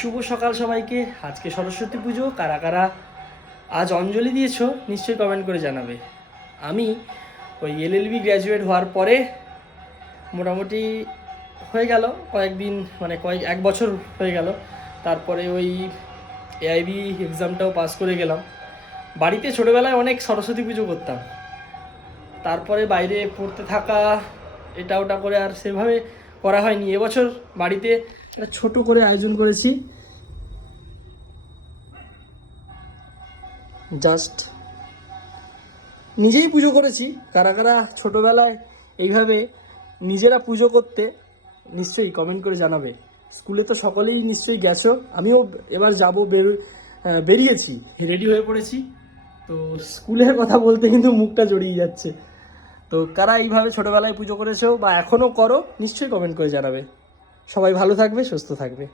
শুভ সকাল সবাইকে। আজকে সরস্বতী পুজো, কারা কারা আজ অঞ্জলি দিয়েছো নিশ্চয়ই কমেন্ট করে জানাবে। আমি ওই এলএলবি গ্র্যাজুয়েট হওয়ার পরে মোটামুটি হয়ে গেল কয়েকদিন, মানে এক বছর হয়ে গেল। তারপরে ওই এআইবি এক্সামটাও পাস করে গেলাম। বাড়িতে ছোটোবেলায় অনেক সরস্বতী পুজো করতাম, তারপরে বাইরে পড়তে থাকা, এটা ওটা করে আর সেভাবে করা হয়নি। এবছর বাড়িতে একটা ছোট করে আয়োজন করেছি, জাস্ট নিজেই পুজো করেছি। কারা কারা ছোটোবেলায় এইভাবে নিজেরা পুজো করতে নিশ্চয়ই কমেন্ট করে জানাবে। স্কুলে তো সকলেই নিশ্চয়ই গেছো, আমিও এবার যাবো, বেরিয়েছি, রেডি হয়ে পড়েছি। তো স্কুলের কথা বলতে কিন্তু মুখটা জড়িয়ে যাচ্ছে। তো কারা এইভাবে ছোটোবেলায় পুজো করেছো বা এখনও করো নিশ্চয়ই কমেন্ট করে জানাবে। সবাই ভালো থাকবে, সুস্থ থাকবে।